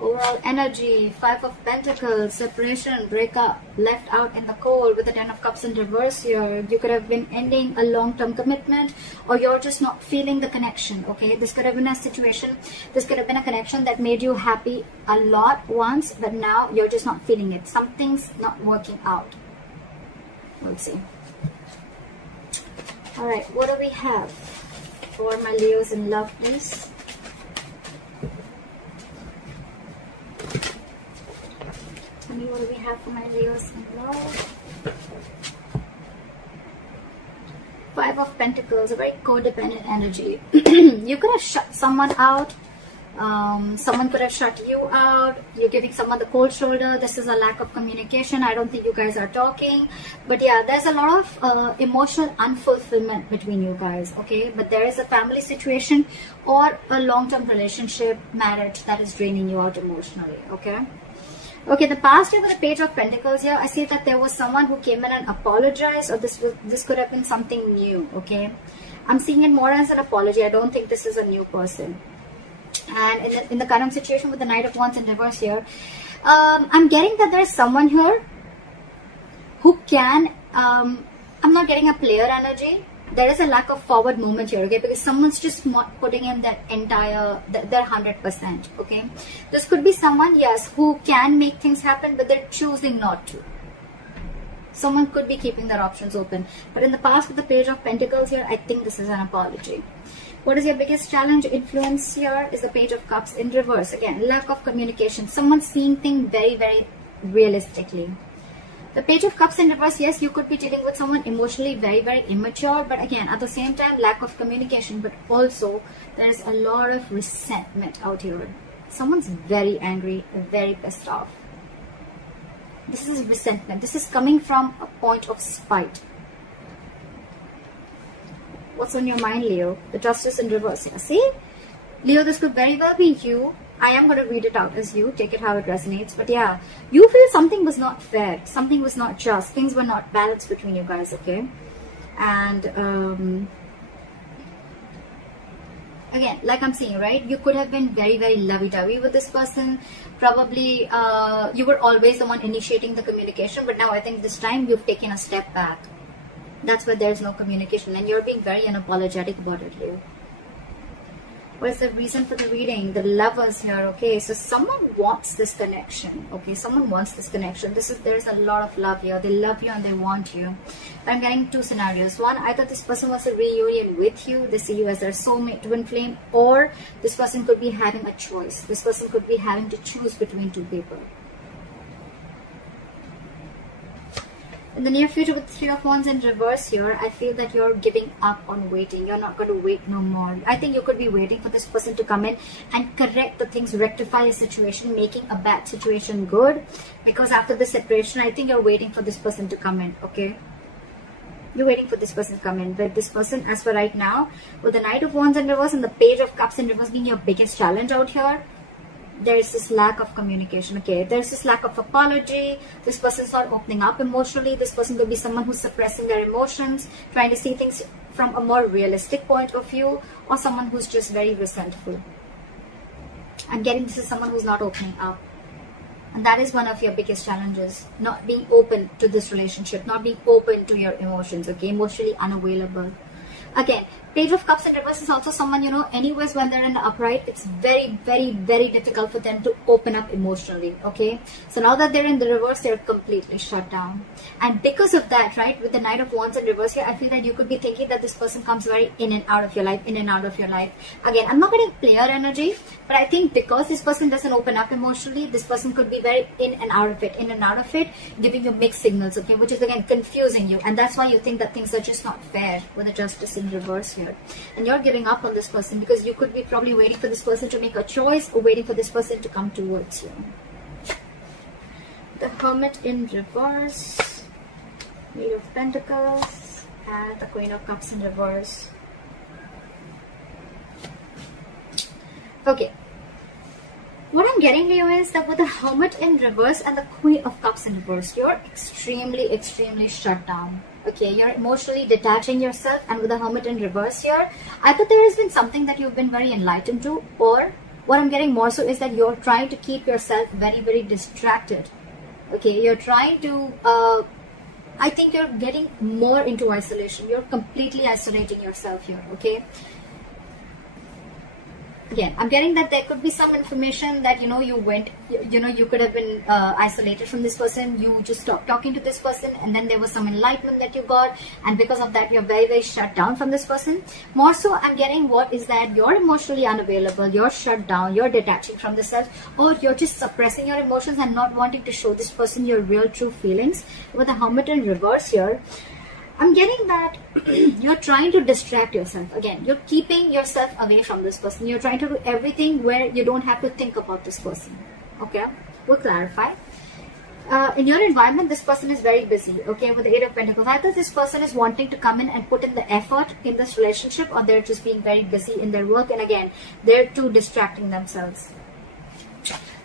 Overall energy, 5 of Pentacles, separation, breakup, left out in the cold with the 10 of Cups in reverse here. You could have been ending a long-term commitment, or you're just not feeling the connection, okay? This could have been a situation, this could have been a connection that made you happy a lot once, but now you're just not feeling it. Something's not working out. We'll see. All right, what do we have for my Leos in love, please? Tell me, what do we have for my Leos in love? 5 of Pentacles, a very codependent energy. You could have shut someone out. Someone could have shut you out. You're giving someone the cold shoulder. This is a lack of communication. I don't think you guys are talking. But yeah, there's a lot of emotional unfulfillment between you guys, okay? But there is a family situation or a long-term relationship, marriage that is draining you out emotionally, okay? Okay, the past year with the Page of Pentacles here, I see that there was someone who came in and apologized, or this could have been something new, okay? I'm seeing it more as an apology. I don't think this is a new person. And in the current situation with the Knight of Wands in reverse here, I'm getting that there is someone here who can, I'm not getting a player energy. There is a lack of forward movement here, okay, because someone's just not putting in their entire, their 100%, okay. This could be someone, yes, who can make things happen, but they're choosing not to. Someone could be keeping their options open. But in the past with the Page of Pentacles here, I think this is an apology. What is your biggest challenge? Influence here is the Page of Cups in reverse. Again, lack of communication. Someone seeing things very, very realistically. The Page of Cups in reverse, yes, you could be dealing with someone emotionally very, very immature. But again, at the same time, lack of communication. But also, there's a lot of resentment out here. Someone's very angry, very pissed off. This is resentment. This is coming from a point of spite. What's on your mind, Leo? The Justice in reverse here. See? Leo, this could very well be you. I am going to read it out as you. Take it how it resonates. But yeah, you feel something was not fair. Something was not just. Things were not balanced between you guys, okay? And again, like I'm saying, right? You could have been very, very lovey-dovey with this person. Probably you were always the one initiating the communication. But now I think this time you've taken a step back. That's where there's no communication. And you're being very unapologetic about it, Leo. What is the reason for the reading? The Lovers here, okay? So someone wants this connection, okay? Someone wants this connection. There's a lot of love here. They love you and they want you. But I'm getting two scenarios. One, either this person wants a reunion with you. They see you as their soulmate, twin flame. Or this person could be having a choice. This person could be having to choose between two people. In the near future with 3 of Wands in reverse here, I feel that you're giving up on waiting. You're not going to wait no more. I think you could be waiting for this person to come in and correct the things, rectify a situation, making a bad situation good. Because after the separation, I think you're waiting for this person to come in, okay? You're waiting for this person to come in. But this person, as for right now, with the Knight of Wands in reverse and the Page of Cups in reverse being your biggest challenge out here, there is this lack of communication, okay? There's this lack of apology. This person's not opening up emotionally. This person could be someone who's suppressing their emotions, trying to see things from a more realistic point of view, or someone who's just very resentful. I'm getting this is someone who's not opening up. And that is one of your biggest challenges. Not being open to this relationship, not being open to your emotions, okay? Emotionally unavailable. Again, Page of Cups in reverse is also someone, you know, anyways when they're in the upright, it's very, very, very difficult for them to open up emotionally, okay? So now that they're in the reverse, they're completely shut down. And because of that, right, with the Knight of Wands in reverse here, I feel that you could be thinking that this person comes very in and out of your life, in and out of your life. Again, I'm not getting player energy, but I think because this person doesn't open up emotionally, this person could be very in and out of it, giving you mixed signals, okay, which is again confusing you. And that's why you think that things are just not fair with the Justice in reverse here. And you're giving up on this person because you could be probably waiting for this person to make a choice or waiting for this person to come towards you. The Hermit in reverse, Eight of Pentacles, and the Queen of Cups in reverse. Okay. What I'm getting, Leo, is that with the Hermit in reverse and the Queen of Cups in reverse, you're extremely, extremely shut down. Okay, you're emotionally detaching yourself, and with the Hermit in reverse here, either there has been something that you've been very enlightened to, or What I'm getting more so is that you're trying to keep yourself very, very distracted. Okay, you're trying to, I think you're getting more into isolation. You're completely isolating yourself here, okay? Again, I'm getting that there could be some information that, you know, you went, you know, you could have been isolated from this person. You just stopped talking to this person, and then there was some enlightenment that you got, and because of that, you're very, very shut down from this person. More so, I'm getting what is that you're emotionally unavailable, you're shut down, you're detaching from the self, or you're just suppressing your emotions and not wanting to show this person your real, true feelings. With the Hermit in reverse here, I'm getting that you're trying to distract yourself. Again, you're keeping yourself away from this person. You're trying to do everything where you don't have to think about this person. Okay, we'll clarify. In your environment, this person is very busy. Okay, with the Eight of Pentacles, either this person is wanting to come in and put in the effort in this relationship, or they're just being very busy in their work, and again, they're too distracting themselves.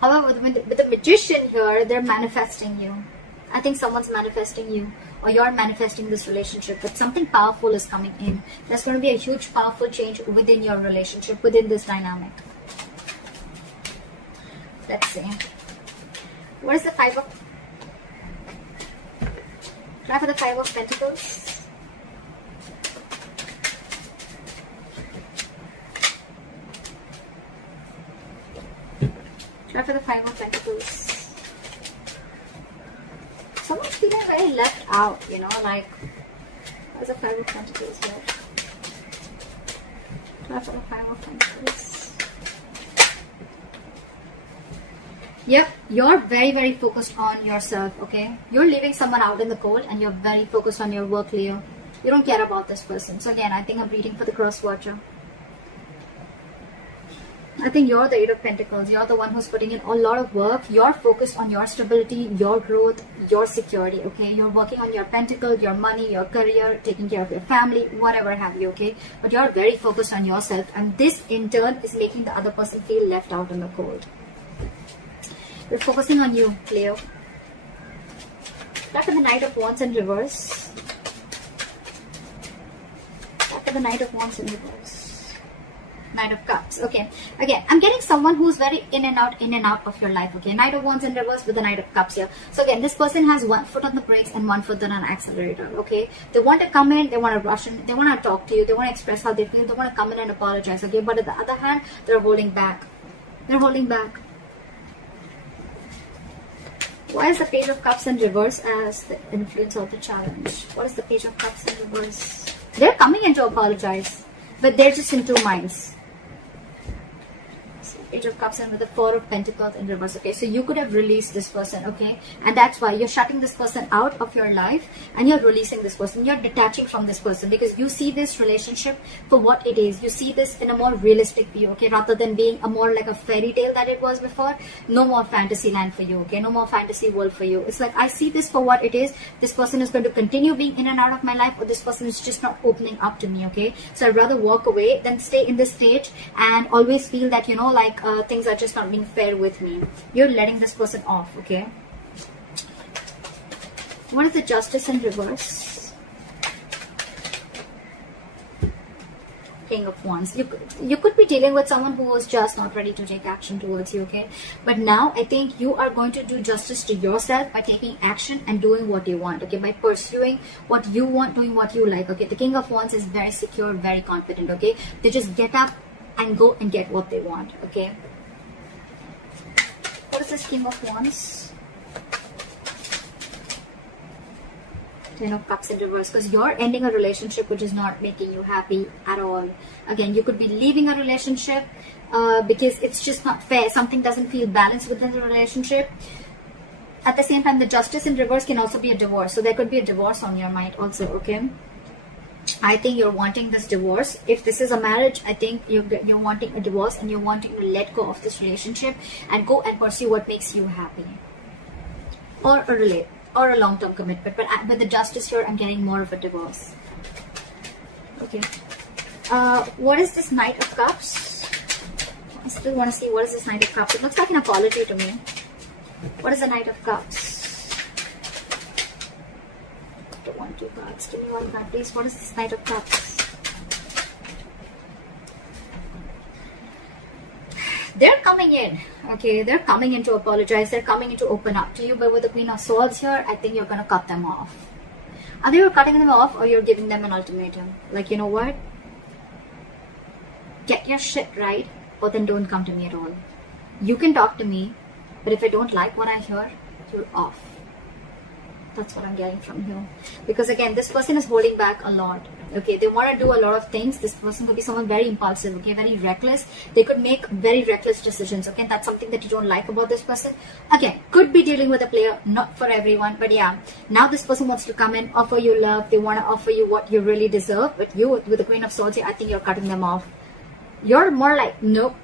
However, with the Magician here, they're manifesting you. I think someone's manifesting you, or you're manifesting this relationship, but something powerful is coming in. There's going to be a huge, powerful change within your relationship, within this dynamic. Let's see. What is the Five of... Try for the Five of Pentacles. Try for the Five of Pentacles. Someone's feeling very left out, you know, like, there's a Five of Pentacles here. Try for the Five of Pentacles. Yep, you're very, very focused on yourself, okay? You're leaving someone out in the cold, and you're very focused on your work, Leo. You don't care about this person. So again, I think I'm reading for the cross watcher. I think you're the Eight of Pentacles. You're the one who's putting in a lot of work. You're focused on your stability, your growth, your security, okay? You're working on your pentacle, your money, your career, taking care of your family, whatever have you, okay? But you're very focused on yourself, and this in turn is making the other person feel left out in the cold. You're focusing on you, Leo. Back to the Knight of Wands in reverse. Back to the Knight of Wands in reverse. Knight of Cups. Okay, again, I'm getting someone who's very in and out of your life. Okay, Knight of Wands in reverse with the Knight of Cups here. So again, this person has one foot on the brakes and one foot on an accelerator. Okay, they want to come in, they want to rush in, they want to talk to you, they want to express how they feel, they want to come in and apologize. Okay, but on the other hand, they're holding back. They're holding back. Why is the Page of Cups in reverse as the influence of the challenge? What is the Page of Cups in reverse? They're coming in to apologize, but they're just in two minds. Page of Cups and with the Four of Pentacles in reverse. Okay, so you could have released this person, okay, and that's why you're shutting this person out of your life, and you're releasing this person. You're detaching from this person because you see this relationship for what it is. You see this in a more realistic view, okay, rather than being a more like a fairy tale that it was before. No more fantasy land for you, okay, no more fantasy world for you. It's like, I see this for what it is. This person is going to continue being in and out of my life, or this person is just not opening up to me, okay? So I'd rather walk away than stay in this stage and always feel that, you know, like things are just not being fair with me. You're letting this person off, okay? What is the Justice in reverse? King of Wands. You could be dealing with someone who was just not ready to take action towards you, okay? But now I think you are going to do justice to yourself by taking action and doing what you want, okay? By pursuing what you want, doing what you like, okay? The King of Wands is very secure, very confident, okay? They just get up and go and get what they want, okay? What is this King of Wands? Ten of Cups in reverse, because you're ending a relationship which is not making you happy at all. Again, you could be leaving a relationship because it's just not fair. Something doesn't feel balanced within the relationship. At the same time, the Justice in reverse can also be a divorce. So there could be a divorce on your mind also, okay? I think you're wanting this divorce. If this is a marriage, I think you're wanting a divorce, and you're wanting to let go of this relationship and go and pursue what makes you happy, or a long-term commitment. But with the Justice here, I'm getting more of a divorce. Okay. What is this Knight of Cups? I still want to see what is this Knight of Cups. It looks like an apology to me. What is the Knight of Cups? 2 cards. Give me one card, please. What is this Knight of Cups? they're coming in, okay? They're coming in to apologize. They're coming in to open up to you. But with the Queen of Swords here, I think you're going to cut them off. Either you're cutting them off or you're giving them an ultimatum. Like, you know what? Get your shit right, or then don't come to me at all. You can talk to me, but if I don't like what I hear, you're off. That's what I'm getting from you. Because again, this person is holding back a lot. Okay, they want to do a lot of things. This person could be someone very impulsive, okay, very reckless. They could make very reckless decisions, okay? That's something that you don't like about this person. Again, could be dealing with a player, not for everyone, but yeah. Now this person wants to come in, offer you love. They want to offer you what you really deserve. But you, with the Queen of Swords here, I think you're cutting them off. You're more like, nope,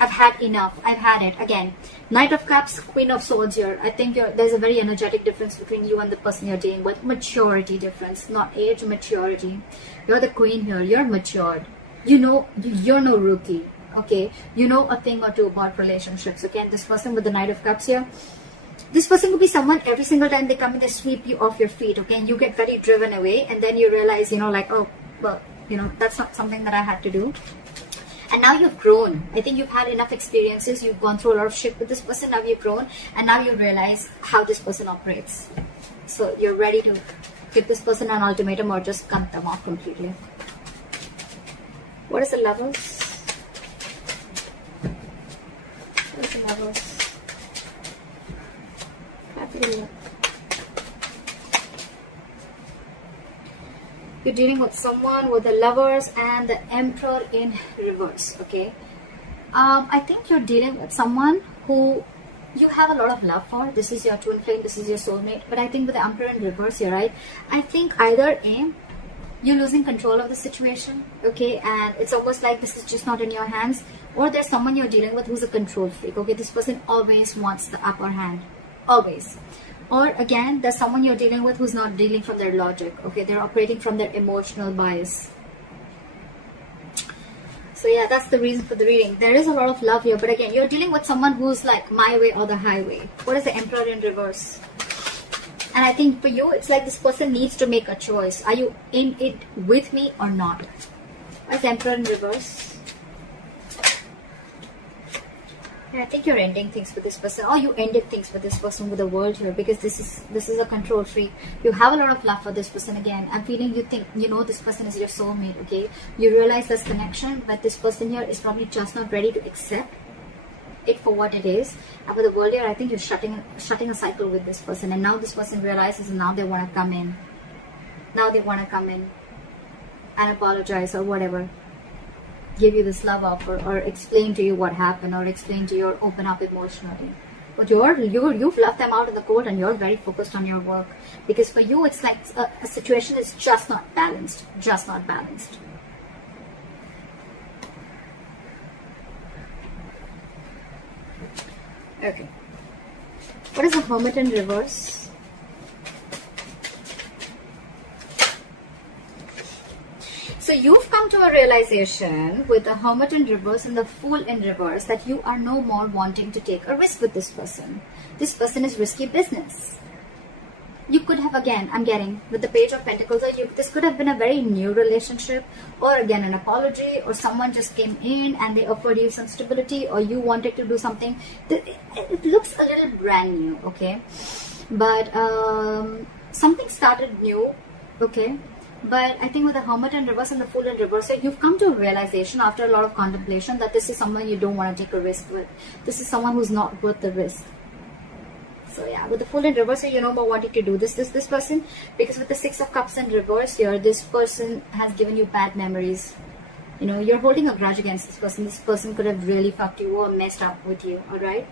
I've had enough. I've had it. Again, Knight of Cups, Queen of Swords here. I think there's a very energetic difference between you and the person you're dealing with. Maturity difference, not age, maturity. You're the Queen here. You're matured. You know, you're no rookie. Okay, you know a thing or two about relationships. Okay, and this person with the Knight of Cups here, this person could be someone every single time they come in, they sweep you off your feet. Okay, and you get very driven away, and then you realize, you know, like, oh, well, you know, that's not something that I had to do. And now you've grown. I think you've had enough experiences. You've gone through a lot of shit with this person. Now you've grown. And now you realize how this person operates. So you're ready to give this person an ultimatum or just cut them off completely. What is the Lovers? What is the Lovers? Happy. You're dealing with someone with the Lovers and the Emperor in reverse, okay? I think you're dealing with someone who you have a lot of love for. This is your twin flame, this is your soulmate. But I think with the Emperor in reverse, you're right. I think either A, you're losing control of the situation, okay? And it's almost like this is just not in your hands. Or there's someone you're dealing with who's a control freak, okay? This person always wants the upper hand, always. Or again, there's someone you're dealing with who's not dealing from their logic. Okay, they're operating from their emotional bias. So yeah, that's the reason for the reading. There is a lot of love here, but again, you're dealing with someone who's like my way or the highway. What is the Emperor in reverse? And I think for you, it's like this person needs to make a choice. Are you in it with me or not? What is the Emperor in reverse? Yeah, I think you're ending things with this person, or you ended things with this person with the World here, because this is a control freak. You have a lot of love for this person. Again, I'm feeling you think, you know, this person is your soulmate, okay? You realize there's connection, but this person here is probably just not ready to accept it for what it is. And with the World here, I think you're shutting a cycle with this person, and now this person realizes, and now they want to come in. Now they want to come in and apologize or whatever. Give you this love offer, or explain to you what happened, or explain to you, or open up emotionally. But you've left them out in the cold, and you're very focused on your work, because for you it's like a situation is just not balanced, just not balanced. Okay, what is the Hermit in reverse? So you've come to a realization with the Hermit in reverse and the Fool in reverse that you are no more wanting to take a risk with this person. This person is risky business. You could have, again, I'm getting with the Page of Pentacles, this could have been a very new relationship, or again an apology, or someone just came in and they offered you some stability, or you wanted to do something. It looks a little brand new, okay? But something started new, okay? But I think with the Hermit in reverse and the Fool in reverse, you've come to a realization after a lot of contemplation that this is someone you don't want to take a risk with. This is someone who's not worth the risk. So yeah, with the Fool in reverse, you no more wanting to do this person, because with the Six of Cups in reverse here, this person has given you bad memories. You know, you're holding a grudge against this person. This person could have really fucked you or messed up with you, alright?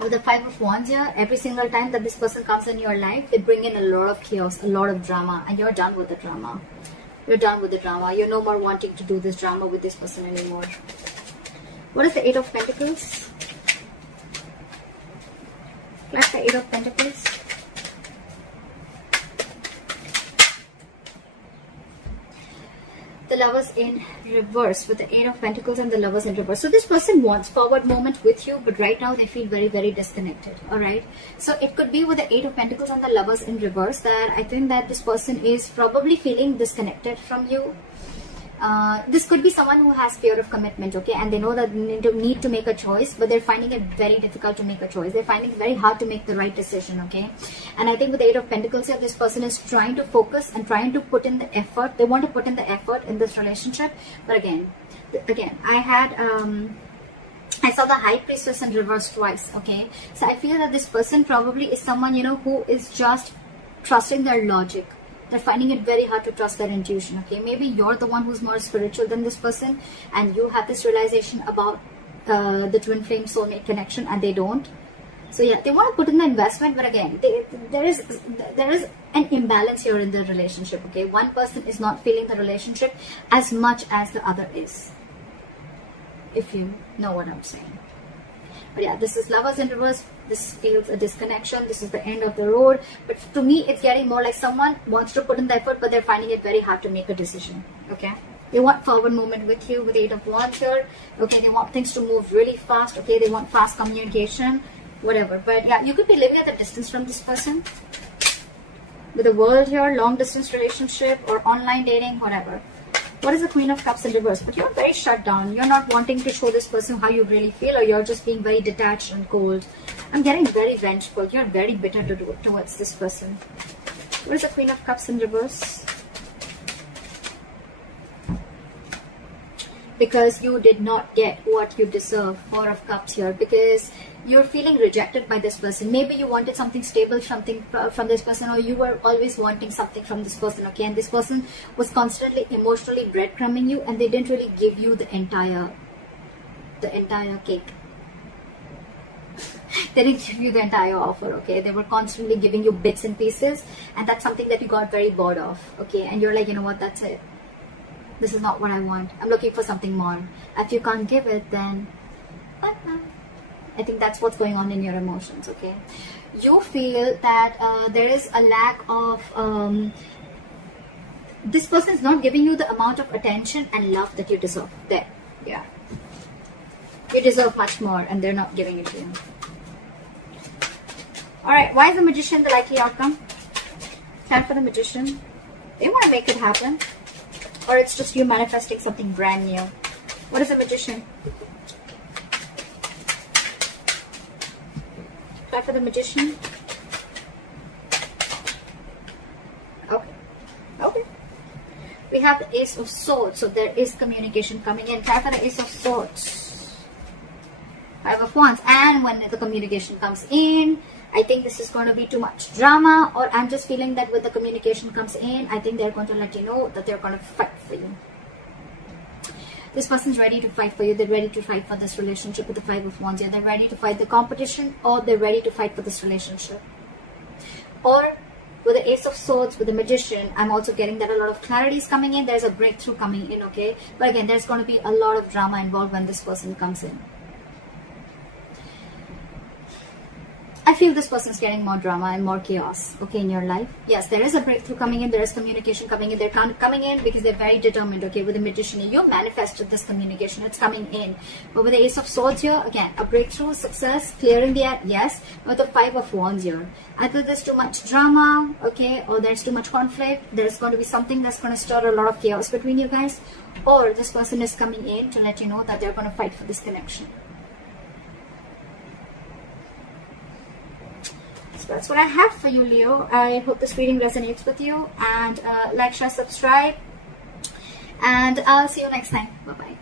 With the Five of Wands here, every single time that this person comes in your life, they bring in a lot of chaos, a lot of drama, and you're done with the drama. You're done with the drama. You're no more wanting to do this drama with this person anymore. What is the Eight of Pentacles? Like the Eight of Pentacles. The Lovers in reverse, with the Eight of Pentacles and the Lovers in reverse. So this person wants forward moment with you, but right now they feel very, very disconnected. Alright. So it could be with the Eight of Pentacles and the Lovers in reverse that I think that this person is probably feeling disconnected from you. This could be someone who has fear of commitment, okay, and they know that they need to make a choice, but they're finding it very difficult to make a choice. They're finding it very hard to make the right decision, okay. And I think with the Eight of Pentacles here, this person is trying to focus and trying to put in the effort. They want to put in the effort in this relationship, but again, I saw the High Priestess in reverse twice, okay. So I feel that this person probably is someone, you know, who is just trusting their logic. They're finding it very hard to trust their intuition, okay. Maybe you're the one who's more spiritual than this person, and you have this realization about the twin flame soulmate connection, and they don't. So yeah, they want to put in the investment, but again, there is an imbalance here in the relationship, okay. One person is not feeling the relationship as much as the other is, if you know what I'm saying. But yeah, this is Lovers in reverse. This feels a disconnection. This is the end of the road. But to me, it's getting more like someone wants to put in the effort, but they're finding it very hard to make a decision, okay. They want forward movement with you, with the Eight of Wands here, okay. They want things to move really fast, okay. They want fast communication, whatever. But yeah, you could be living at a distance from this person, with the World here, long distance relationship or online dating, whatever. What is the Queen of Cups in reverse? But you're very shut down. You're not wanting to show this person how you really feel, or you're just being very detached and cold. I'm getting very vengeful. You're very bitter towards this person. What is the Queen of Cups in reverse? Because you did not get what you deserve. Four of Cups here. Because you're feeling rejected by this person. Maybe you wanted something stable, something from this person, or you were always wanting something from this person, okay. And this person was constantly emotionally breadcrumbing you, and they didn't really give you the entire cake. They didn't give you the entire offer, okay. They were constantly giving you bits and pieces, and that's something that you got very bored of, okay. And you're like, you know what, that's it. This is not what I want. I'm looking for something more. If you can't give it, then I think that's what's going on in your emotions, okay. You feel that there is a lack of this person is not giving you the amount of attention and love that you deserve. There, yeah, you deserve much more, and they're not giving it to you. All right, why is the Magician the likely outcome? Time for the Magician. They want to make it happen, or it's just you manifesting something brand new. What is the Magician? Try for the Magician. Okay. We have the Ace of Swords, so there is communication coming in. Try for the Ace of Swords. Five of Wands. And when the communication comes in, I think this is going to be too much drama, or I'm just feeling that when the communication comes in, I think they're going to let you know that they're going to fight for you. This person's ready to fight for you. They're ready to fight for this relationship with the Five of Wands here. They're ready to fight the competition, or they're ready to fight for this relationship. Or with the Ace of Swords, with the Magician, I'm also getting that a lot of clarity is coming in. There's a breakthrough coming in, okay? But again, there's going to be a lot of drama involved when this person comes in. I feel this person is getting more drama and more chaos, okay, in your life. Yes, there is a breakthrough coming in. There is communication coming in. They're coming in because they're very determined, okay. With the Magician, you manifested this communication. It's coming in. But with the Ace of Swords here, again, a breakthrough, success, clearing the air, yes. With the Five of Wands here, either there's too much drama, okay, or there's too much conflict. There's going to be something that's going to stir a lot of chaos between you guys. Or this person is coming in to let you know that they're going to fight for this connection. That's what I have for you, Leo. I hope this reading resonates with you, and like, share, subscribe, and I'll see you next time. Bye bye.